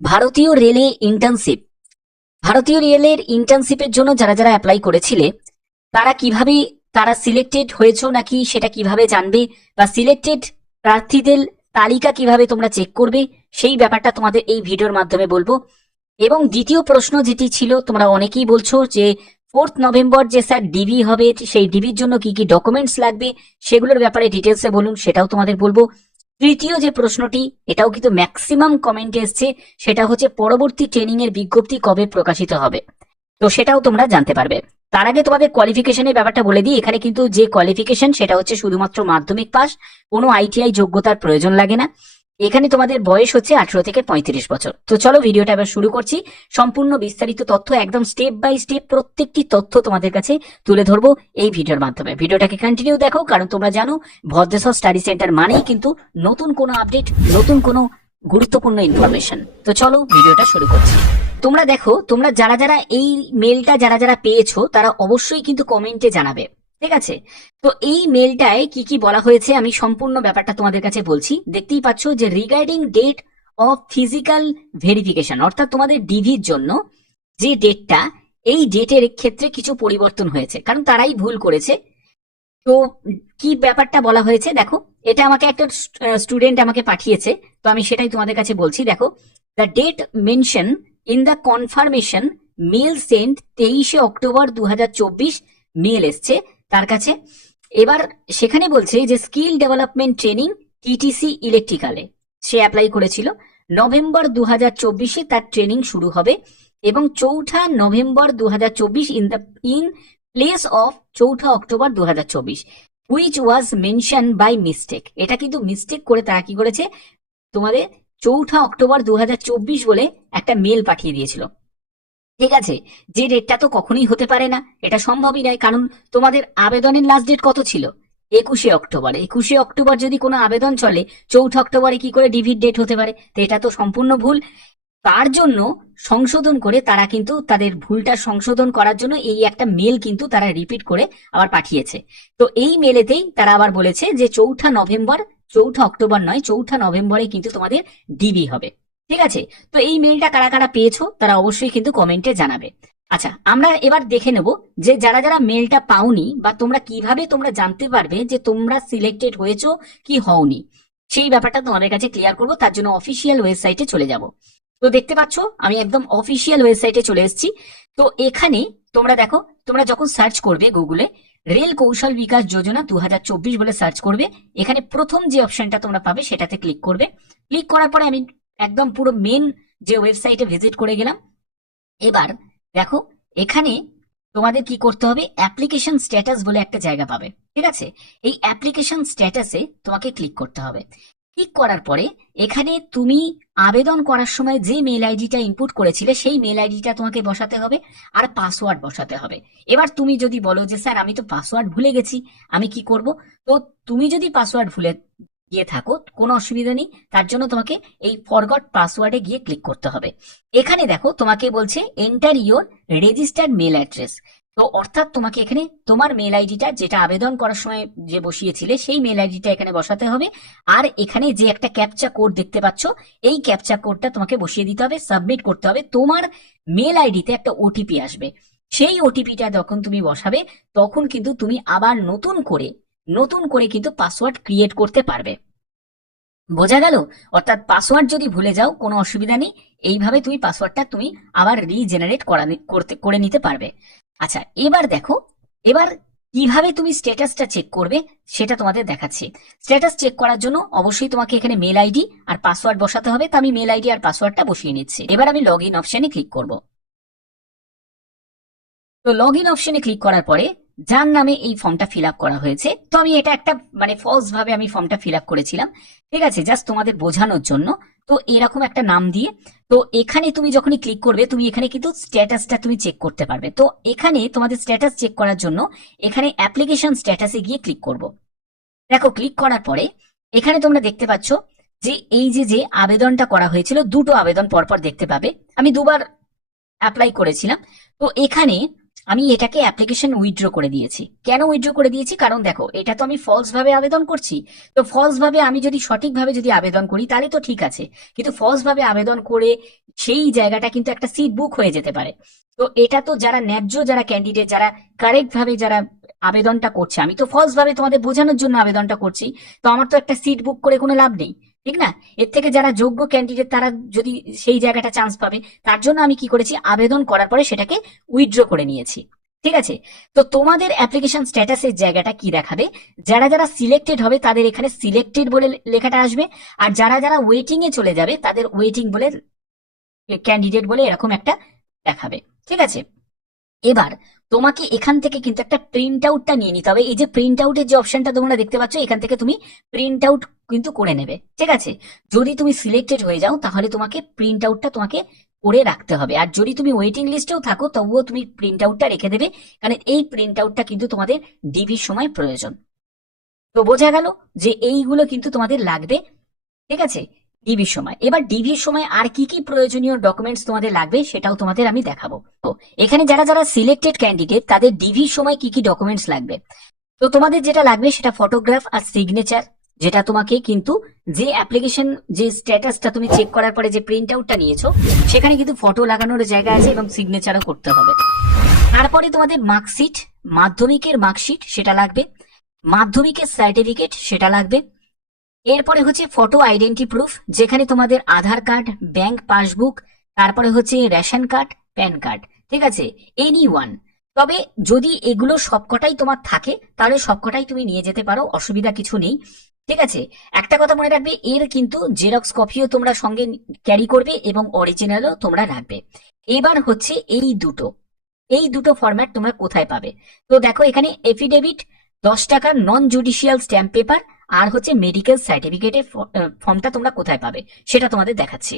ভারতীয় রেলে ইন্টার্নশিপ। ভারতীয় রেলের ইন্টার্নশিপের জন্য যারা যারা অ্যাপ্লাই করেছিলে তারা কিভাবে তারা সিলেক্টেড হয়েছো নাকি সেটা কিভাবে জানবে, বা সিলেক্টেড প্রার্থীদের তালিকা কিভাবে তোমরা চেক করবে, সেই ব্যাপারটা তোমাদের এই ভিডিওর মাধ্যমে বলবো। এবং দ্বিতীয় প্রশ্ন যেটি ছিল, তোমরা অনেকেই বলছো যে 4 নভেম্বর যে স্যার ডিবি হবে, সেই ডিবির জন্য কি কি ডকুমেন্টস লাগবে সেগুলোর ব্যাপারে ডিটেলসে বলুন, সেটাও তোমাদের বলবো। তৃতীয় যে প্রশ্নটি, এটাও কিন্তু ম্যাক্সিমাম কমেন্টে এসছে, সেটা হচ্ছে পরবর্তী ট্রেনিং এর বিজ্ঞপ্তি কবে প্রকাশিত হবে, তো সেটাও তোমরা জানতে পারবে। তার আগে তোমাদের কোয়ালিফিকেশনের ব্যাপারটা বলে দিই। এখানে কিন্তু যে কোয়ালিফিকেশন সেটা হচ্ছে শুধুমাত্র মাধ্যমিক পাস, কোনো আইটিআই যোগ্যতার প্রয়োজন লাগে না। এখানে তোমাদের বয়স হচ্ছে 18 থেকে 35 বছর। তো চলো ভিডিওটা এবার শুরু করছি। সম্পূর্ণ বিস্তারিত তথ্য, একদম স্টেপ বাই স্টেপ প্রত্যেকটি তথ্য তোমাদের কাছে তুলে ধরবো এই ভিডিওর মাধ্যমে। ভিডিওটাকে কন্টিনিউ দেখো, কারণ তোমরা জানো ভদ্রেশ্বর স্টাডি সেন্টার মানেই কিন্তু নতুন কোনো আপডেট, নতুন কোনো গুরুত্বপূর্ণ ইনফরমেশন। তো চলো ভিডিওটা শুরু করছি। তোমরা দেখো, তোমরা যারা যারা এই মেলটা যারা যারা পেয়েছো তারা অবশ্যই কিন্তু কমেন্টে জানাবে, ঠিক আছে? তো এই মেলটায় কি কি বলা হয়েছে আমি সম্পূর্ণ ব্যাপারটা তোমাদের কাছে বলছি। দেখতেই পাচ্ছ যে regarding date of physical verification, অর্থাৎ তোমাদের ডিভির জন্য যে ডেটটা, এই ডেটের ক্ষেত্রে কিছু পরিবর্তন হয়েছে, কারণ তারাই ভুল করেছে। তো কি ব্যাপারটা বলা হয়েছে দেখো, এটা আমাকে একটা স্টুডেন্ট আমাকে পাঠিয়েছে, তো আমি সেটাই তোমাদের কাছে বলছি। দেখো, the date mention in the confirmation mail send 23 October 2024 mail এসছে তার কাছে। এবার সেখানে বলছে যে স্কিল ডেভেলপমেন্ট ট্রেনিং টিটিসি ইলেকট্রিক্যালে সে অ্যাপ্লাই করেছিল, নভেম্বর 2024 তার ট্রেনিং শুরু হবে, এবং 4 November 2024 in place of 4 October 2024 which was mention by mistake. এটা কিন্তু মিস্টেক করে তারা কি করেছে, তোমাদের 4 অক্টোবর 2024 বলে একটা মেল পাঠিয়ে দিয়েছিল, ঠিক আছে? যে ডেটটা তো কখনোই হতে পারে না, এটা সম্ভবই নয়, কারণ তোমাদের আবেদনের লাস্ট ডেট কত ছিল? 21 অক্টোবর। 21 অক্টোবর যদি কোনো আবেদন চলে, 4 অক্টোবরে কি করে ডিভির ডেট হতে পারে? তো এটা তো সম্পূর্ণ ভুল। তার জন্য সংশোধন করে তারা কিন্তু তাদের ভুলটা সংশোধন করার জন্য এই একটা মেল কিন্তু তারা রিপিট করে আবার পাঠিয়েছে। তো এই মেলেতেই তারা আবার বলেছে যে 4 নভেম্বর, 4 অক্টোবর নয়, 4 নভেম্বরে কিন্তু তোমাদের ডিবি হবে, ঠিক আছে? তো এই মেলটা কারা কারা পেয়েছো তারা অবশ্যই কিন্তু কমেন্টে জানাবে। আচ্ছা, আমরা এবার দেখে নেব যে যারা যারা মেলটা পাওনি, বা তোমরা কিভাবে তোমরা জানতে পারবে যে তোমরা সিলেক্টেড হয়েছো কি হওনি, সেই ব্যাপারটা তোমাদের কাছে ক্লিয়ার করবো। তার জন্য অফিসিয়াল ওয়েবসাইটে চলে যাব। তো দেখতে পাচ্ছ আমি একদম অফিসিয়াল ওয়েবসাইটে চলে এসেছি। তো এখানে তোমরা দেখো, তোমরা যখন সার্চ করবে গুগলে রেল কৌশল বিকাশ যোজনা 2024 বলে সার্চ করবে, এখানে প্রথম যে অপশনটা তোমরা পাবে সেটাতে ক্লিক করবে। ক্লিক করার পরে আমি একদম পুরো মেন যে ওয়েবসাইটে ভিজিট করে গেলাম। এবার দেখো, এখানে তোমাদের কি করতে হবে, অ্যাপ্লিকেশন স্ট্যাটাস বলে একটা জায়গা পাবে, ঠিক আছে? এই অ্যাপ্লিকেশন স্ট্যাটাসে তোমাকে ক্লিক করতে হবে। ক্লিক করার পরে এখানে তুমি আবেদন করার সময় যে মেল আইডিটা ইনপুট করেছিলে সেই মেল আইডিটা তোমাকে বসাতে হবে, আর পাসওয়ার্ড বসাতে হবে। এবার তুমি যদি বলো যে স্যার আমি তো পাসওয়ার্ড ভুলে গেছি, আমি কি করব? তো তুমি যদি পাসওয়ার্ড ভুলে গিয়ে থাকো কোনো অসুবিধা নেই, তার জন্য তোমাকে এই ফরগট পাসওয়ার্ডে গিয়ে ক্লিক করতে হবে। এখানে দেখো তোমাকে বলছে enter your registered mail address. তো অর্থাৎ তোমাকে এখানে তোমার মেল আইডিটা যেটা আবেদন করার সময় যে বসিয়েছিলে সেই মেল আইডিটা এখানে বসাতে হবে। আর এখানে যে একটা ক্যাপচা কোড দেখতে পাচ্ছ, এই ক্যাপচা কোডটা তোমাকে বসিয়ে দিতে হবে, সাবমিট করতে হবে। তোমার মেল আইডিতে একটা ওটিপি আসবে, সেই ওটিপিটা যখন তুমি বসাবে তখন কিন্তু তুমি আবার নতুন করে কিন্তু পাসওয়ার্ড ক্রিয়েট করতে পারবে। বোঝা গেল? অর্থাৎ পাসওয়ার্ড যদি ভুলে যাও কোনো অসুবিধা নেই, এইভাবে তুমি পাসওয়ার্ডটা তুমি আবার রিজেনারেট করে নিতে পারবে। আচ্ছা, এবার দেখো, এবার কিভাবে তুমি স্ট্যাটাসটা চেক করবে সেটা তোমাদের দেখাচ্ছি। স্ট্যাটাস চেক করার জন্য অবশ্যই তোমাকে এখানে মেল আইডি আর পাসওয়ার্ড বসাতে হবে। তো আমি মেল আইডি আর পাসওয়ার্ডটা বসিয়ে নিচ্ছি। এবার আমি লগ ইন অপশনে ক্লিক করব। তো লগ ইন অপশনে ক্লিক করার পরে যার নামে এই ফর্মটা ফিল আপ করা হয়েছে, তো আমি এটা একটা মানে ফলস ভাবে আমি ফর্মটা ফিল আপ করেছিলাম, ঠিক আছে, জাস্ট তোমাদের বোঝানোর জন্য। তো এরকম একটা নাম দিয়ে, তো এখানে তুমি যখনই ক্লিক করবে তুমি এখানে কিন্তু স্ট্যাটাসটা তুমি চেক করতে পারবে। তো এখানে তোমাদের স্ট্যাটাস চেক করার জন্য এখানে অ্যাপ্লিকেশন স্ট্যাটাসে গিয়ে ক্লিক করব। দেখো, ক্লিক করার পরে এখানে তোমরা দেখতে পাচ্ছ যে এই যে যে আবেদনটা করা হয়েছিল, দুটো আবেদন পরপর দেখতে পাবে। আমি দুবার অ্যাপ্লাই করেছিলাম। তো এখানে আমি এটাকে অ্যাপ্লিকেশন উইথড্র করে দিয়েছি। কেন উইথড্র করে দিয়েছি? কারণ দেখো, এটা তো আমি ফলস ভাবে আবেদন করছি। তো ফলস ভাবে আমি যদি সঠিকভাবে যদি আবেদন করি তাহলে তো ঠিক আছে, কিন্তু ফলস ভাবে আবেদন করে সেই জায়গাটা কিন্তু একটা সিট বুক হয়ে যেতে পারে। তো এটা তো যারা ন্যায্য, যারা ক্যান্ডিডেট, যারা কারেক্ট ভাবে যারা আবেদনটা করছে, আমি তো ফলস ভাবে তোমাদের বোঝানোর জন্য আবেদনটা করছি, তো আমার তো একটা সিট বুক করে কোনো লাভ নেই, ঠিক না? এর থেকে যারা যোগ্য ক্যান্ডিডেট তারা যদি সেই জায়গাটা চান্স পাবে, তার জন্য আমি কি করেছি, আবেদন করার পরে সেটাকে উইথড্র করে নিয়েছি। ঠিক আছে, তো তোমাদের অ্যাপ্লিকেশন স্ট্যাটাসের জায়গাটা কি দেখাবে, যারা যারা সিলেক্টেড হবে তাদের এখানে সিলেক্টেড বলে লেখাটা আসবে, আর যারা যারা ওয়েটিং এ চলে যাবে তাদের ওয়েটিং বলে, ক্যান্ডিডেট বলে এরকম একটা দেখাবে। ঠিক আছে, এবার তোমাকে এখান থেকে কিন্তু একটা প্রিন্ট আউটটা নিয়ে নিতে হবে। এই যে প্রিন্ট আউটের যে অপশনটা তোমরা দেখতে পাচ্ছ, এখান থেকে তুমি প্রিন্ট আউট কিন্তু করে নেবে। ঠিক আছে, যদি তুমি সিলেক্টেড হয়ে যাও তাহলে তোমাকে প্রিন্ট আউটটা তোমাকে করে রাখতে হবে, আর যদি তুমি ওয়েটিং লিস্টেও থাকো তবুও তুমি প্রিন্ট আউটটা রেখে দেবে, কারণ এই প্রিন্ট আউটটা কিন্তু তোমাদের ডিবির সময় প্রয়োজন। তো বোঝা গেল যে এইগুলো কিন্তু তোমাদের লাগবে। ঠিক আছে, ডিভির সময়। এবার ডিভির সময় আর কি কি প্রয়োজনীয় ডকুমেন্টস তোমাদের লাগবে সেটাও তোমাদের আমি দেখাবো। তো এখানে যারা যারা সিলেক্টেড ক্যান্ডিডেট তাদের ডিভির সময় কি কি ডকুমেন্টস লাগবে, তো তোমাদের যেটা লাগবে সেটা ফটোগ্রাফ আর সিগনেচার, যেটা তোমাকে কিন্তু যে অ্যাপ্লিকেশন যে স্ট্যাটাসটা তুমি চেক করার পরে যে প্রিন্ট আউটটা নিয়েছো সেখানে কিন্তু ফটো লাগানোর জায়গা আছে এবং সিগনেচারও করতে হবে। তারপরে তোমাদের মার্কশিট, মাধ্যমিকের মার্কশিট সেটা লাগবে, মাধ্যমিকের সার্টিফিকেট সেটা লাগবে। এরপরে হচ্ছে ফটো আইডেন্টি প্রুফ, যেখানে তোমাদের আধার কার্ড, ব্যাংক পাসবুক, তারপরে হচ্ছে রেশন কার্ড, প্যান কার্ড। ঠিক আছে, এনি ওয়ান। তবে যদি এগুলো সবকটাই তোমার থাকে তাহলে সবকটাই তুমি নিয়ে যেতে পারো, অসুবিধা কিছু নেই। ঠিক আছে, একটা কথা মনে রাখবে, এর কিন্তু জেরক্স কপিও তোমরা সঙ্গে ক্যারি করবে এবং অরিজিনালও তোমরা রাখবে। এবার হচ্ছে এই দুটো ফরম্যাট তোমরা কোথায় পাবে, তো দেখো এখানে এফিডেভিট 10 টাকার নন জুডিশিয়াল স্ট্যাম্প পেপার আর হচ্ছে মেডিকেল সার্টিফিকেটের ফর্মটা তোমরা কোথায় পাবে সেটা তোমাদের দেখাচ্ছি।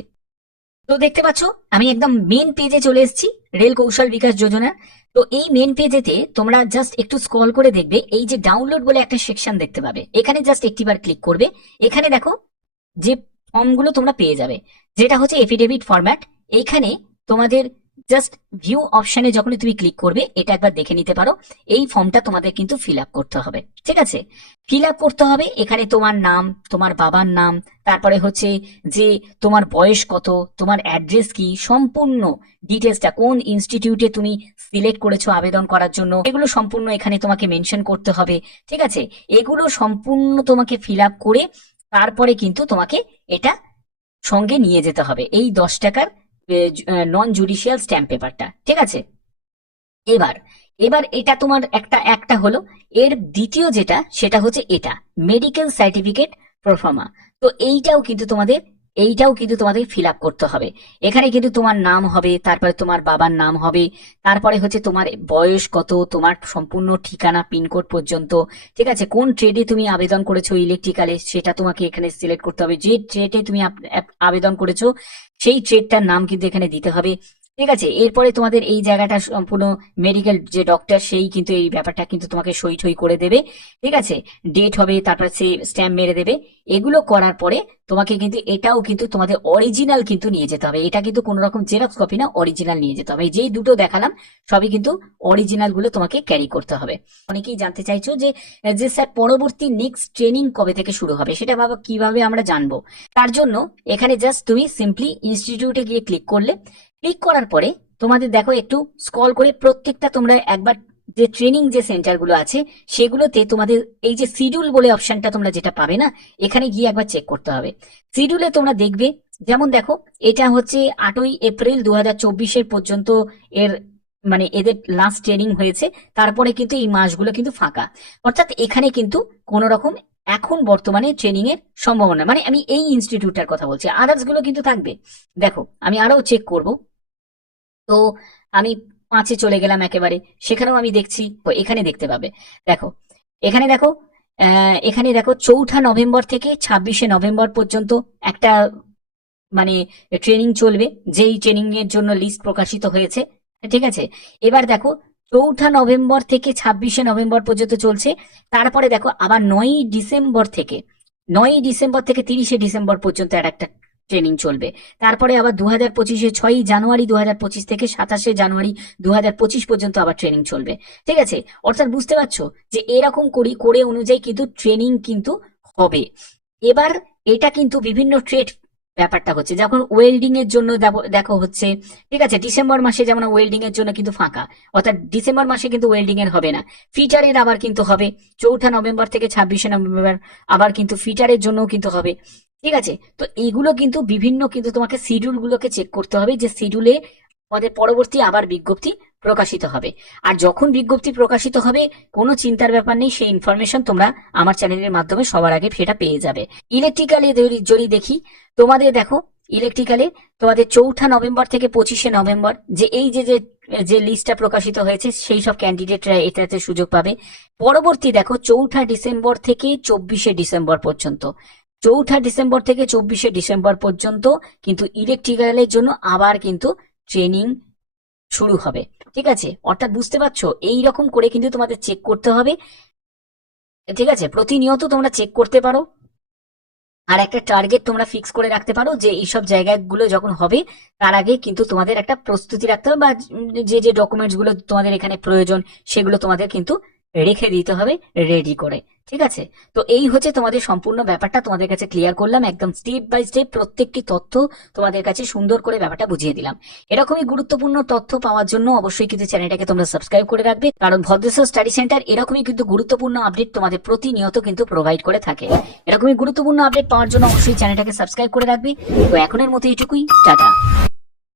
তো দেখতে পাচ্ছ আমি একদম মেন পেজে চলে এসেছি, রেল কৌশল বিকাশ যোজনা। তো এই মেন পেজেতে তোমরা জাস্ট একটু স্ক্রল করে দেখবে, এই যে ডাউনলোড বলে একটা সেকশন দেখতে পাবে, এখানে জাস্ট একটিবার ক্লিক করবে। এখানে দেখো যে ফর্মগুলো তোমরা পেয়ে যাবে, যেটা হচ্ছে এফিডেভিট ফরম্যাট। এইখানে তোমাদের জাস্ট ভিউ অপশনে যখন তুমি ক্লিক করবে, এটা একবার দেখে নিতে পারো। এই ফর্মটা তোমাদের কিন্তু ফিল আপ করতে হবে। ঠিক আছে, ফিল আপ করতে হবে। এখানে তোমার নাম, তোমার বাবার নাম, তারপরে হচ্ছে যে তোমার বয়স কত, তোমার অ্যাড্রেস কি, সম্পূর্ণ ডিটেলসটা, কোন ইনস্টিটিউটে তুমি সিলেক্ট করেছো আবেদন করার জন্য, এগুলো সম্পূর্ণ এখানে তোমাকে মেনশন করতে হবে। ঠিক আছে, এগুলো সম্পূর্ণ তোমাকে ফিল আপ করে তারপরে কিন্তু তোমাকে এটা সঙ্গে নিয়ে যেতে হবে, এই 10 টাকার নন জুডিশিয়াল স্ট্যাম্প পেপারটা। ঠিক আছে, এবার এবার এটা তোমার একটা একটা হলো। এর দ্বিতীয় যেটা সেটা হচ্ছে এটা মেডিকেল সার্টিফিকেট প্রফর্মা। তো এইটাও কিন্তু তোমাদের ফিল আপ করতে হবে। এখানে কিন্তু তোমার নাম হবে, তারপরে তোমার বাবার নাম হবে, তারপরে হচ্ছে তোমার বয়স কত, তোমার সম্পূর্ণ ঠিকানা পিনকোড পর্যন্ত। ঠিক আছে, কোন ট্রেডে তুমি আবেদন করেছো ইলেকট্রিক্যালে সেটা তোমাকে এখানে সিলেক্ট করতে হবে, যে ট্রেডে তুমি আবেদন করেছো সেই ট্রেডটার নাম কিন্তু এখানে দিতে হবে। ঠিক আছে, এরপরে তোমাদের এই জায়গাটা সম্পূর্ণ মেডিকেল যে ডক্টর সেই কিন্তু এই ব্যাপারটা কিন্তু তোমাকে সই ঠই করে দেবে। ঠিক আছে, ডেট হবে, তারপর সে স্ট্যাম্প মেরে দেবে। এগুলো করার পরে তোমাকে কিন্তু এটাও কিন্তু তোমাদের অরিজিনাল কিন্তু নিয়ে যেতে হবে, এটা কিন্তু কোনো রকম জেরক্স কপি না, অরিজিনাল নিয়ে যেতে হবে। যেই দুটো দেখালাম সবই কিন্তু অরিজিনাল গুলো তোমাকে ক্যারি করতে হবে। অনেকেই জানতে চাইছো যে যে স্যার পরবর্তী নেক্সট ট্রেনিং কবে থেকে শুরু হবে, সেটা ভাবা কিভাবে আমরা জানবো। তার জন্য এখানে জাস্ট তুমি সিম্পলি ইনস্টিটিউটে গিয়ে ক্লিক করলে, ক্লিক করার পরে তোমাদের দেখো একটু স্ক্রল করে প্রত্যেকটা তোমরা একবার যে ট্রেনিং যে সেন্টার গুলো আছে সেগুলোতে তোমাদের এই যে শিডিউল বলে অপশনটা তোমরা যেটা পাবে না, এখানে গিয়ে একবার চেক করতে হবে। শিডিউলে তোমরা দেখবে, যেমন দেখো এটা হচ্ছে 8ই এপ্রিল 2024 পর্যন্ত এর মানে এদের লাস্ট ট্রেনিং হয়েছে, তারপরে কিন্তু এই মাসগুলো কিন্তু ফাঁকা। অর্থাৎ এখানে কিন্তু কোন রকম এখন বর্তমানে ট্রেনিং এর সম্ভাবনা, মানে আমি এই ইনস্টিটিউটটার কথা বলছি, আদার্স গুলো কিন্তু থাকবে। দেখো আমি আরো চেক করব, তো আমি 5-এ চলে গেলাম একেবারে, সেখানেও আমি দেখছি, তো এখানে দেখতে পাবে। দেখো এখানে দেখো, এখানে দেখো 4 নভেম্বর থেকে 26 নভেম্বর পর্যন্ত একটা মানে ট্রেনিং চলবে, যেই ট্রেনিং এর জন্য লিস্ট প্রকাশিত হয়েছে। ঠিক আছে, এবার দেখো 4 নভেম্বর থেকে 26 নভেম্বর পর্যন্ত চলছে। তারপরে দেখো আবার 9ই ডিসেম্বর থেকে 30 ডিসেম্বর পর্যন্ত আর একটা ট্রেনিং চলবে। তারপরে আবার 2025-এ 6ই জানুয়ারি 2025 থেকে 27শে জানুয়ারি 2025 পর্যন্ত আবার ট্রেনিং চলবে। ঠিক আছে, অর্থাৎ বুঝতে পারছো যে এরকম করে অনুযায়ী কিন্তু ট্রেনিং কিন্তু হবে। এবার এটা কিন্তু বিভিন্ন ট্রেড ব্যাপারটা হচ্ছে। যখন ওয়েল্ডিং এর জন্য দেখো হচ্ছে, ঠিক আছে, ডিসেম্বর মাসে যেমন ওয়েল্ডিং এর জন্য কিন্তু ফাঁকা, অর্থাৎ ডিসেম্বর মাসে কিন্তু ওয়েল্ডিং এর হবে না, ফিটারের আবার কিন্তু হবে 4 নভেম্বর থেকে 26 নভেম্বর, আবার কিন্তু ফিটারের জন্যও কিন্তু হবে। ঠিক আছে, তো এইগুলো কিন্তু বিভিন্ন কিন্তু তোমাকে শিডিউল গুলোকে চেক করতে হবে, যে শিডিউলে আমাদের পরবর্তী আবার বিজ্ঞপ্তি প্রকাশিত হবে। আর যখন বিজ্ঞপ্তি প্রকাশিত হবে, কোনো চিন্তার ব্যাপার নেই, সেই ইনফরমেশন তোমরা আমার চ্যানেলের মাধ্যমে সবার আগে সেটা পেয়ে যাবে। ইলেকট্রিক্যালে যদি দেখি, তোমাদের দেখো ইলেকট্রিক্যালে তোমাদের 4 নভেম্বর থেকে 25 নভেম্বর যে এই যে যে যে লিস্টটা প্রকাশিত হয়েছে, সেই সব ক্যান্ডিডেটরা এটাতে সুযোগ পাবে। পরবর্তী দেখো 4 ডিসেম্বর থেকে 24 ডিসেম্বর পর্যন্ত, 4 ডিসেম্বর থেকে 24 ডিসেম্বর পর্যন্ত কিন্তু ইলেকট্রিক্যালের জন্য আবার কিন্তু ট্রেনিং শুরু হবে। ঠিক আছে, অর্থাৎ বুঝতে পারছো, এই রকম করে কিন্তু তোমাদের চেক করতে হবে। ঠিক আছে, প্রতিনিয়ত তোমরা চেক করতে পারো, আর একটা টার্গেট তোমরা ফিক্স করে রাখতে পারো যে এইসব জায়গাগুলো যখন হবে তার আগে কিন্তু তোমাদের একটা প্রস্তুতি রাখতে হবে, বা যে যে ডকুমেন্টস গুলো তোমাদের এখানে প্রয়োজন সেগুলো তোমাদের কিন্তু রেখে দিতে হবে রেডি করে। ঠিক আছে, তো এই হচ্ছে তোমাদের সম্পূর্ণ ব্যাপারটা তোমাদের কাছে ক্লিয়ার করলাম, একদম স্টেপ বাই স্টেপ প্রত্যেকটি তথ্য তোমাদের কাছে সুন্দর করে ব্যাপারটা বুঝিয়ে দিলাম। এরকমই গুরুত্বপূর্ণ তথ্য পাওয়ার জন্য অবশ্যই কিন্তু চ্যানেলটাকে তোমরা সাবস্ক্রাইব করে রাখবে, কারণ ভদ্রেশ্বর স্টাডি সেন্টার এরকমই কিন্তু গুরুত্বপূর্ণ আপডেট তোমাদের প্রতিনিয়ত কিন্তু প্রোভাইড করে থাকে। এরকমই গুরুত্বপূর্ণ আপডেট পাওয়ার জন্য অবশ্যই চ্যানেলটাকে সাবস্ক্রাইব করে রাখবে। তো এখনের মতো এইটুকুই, টাটা।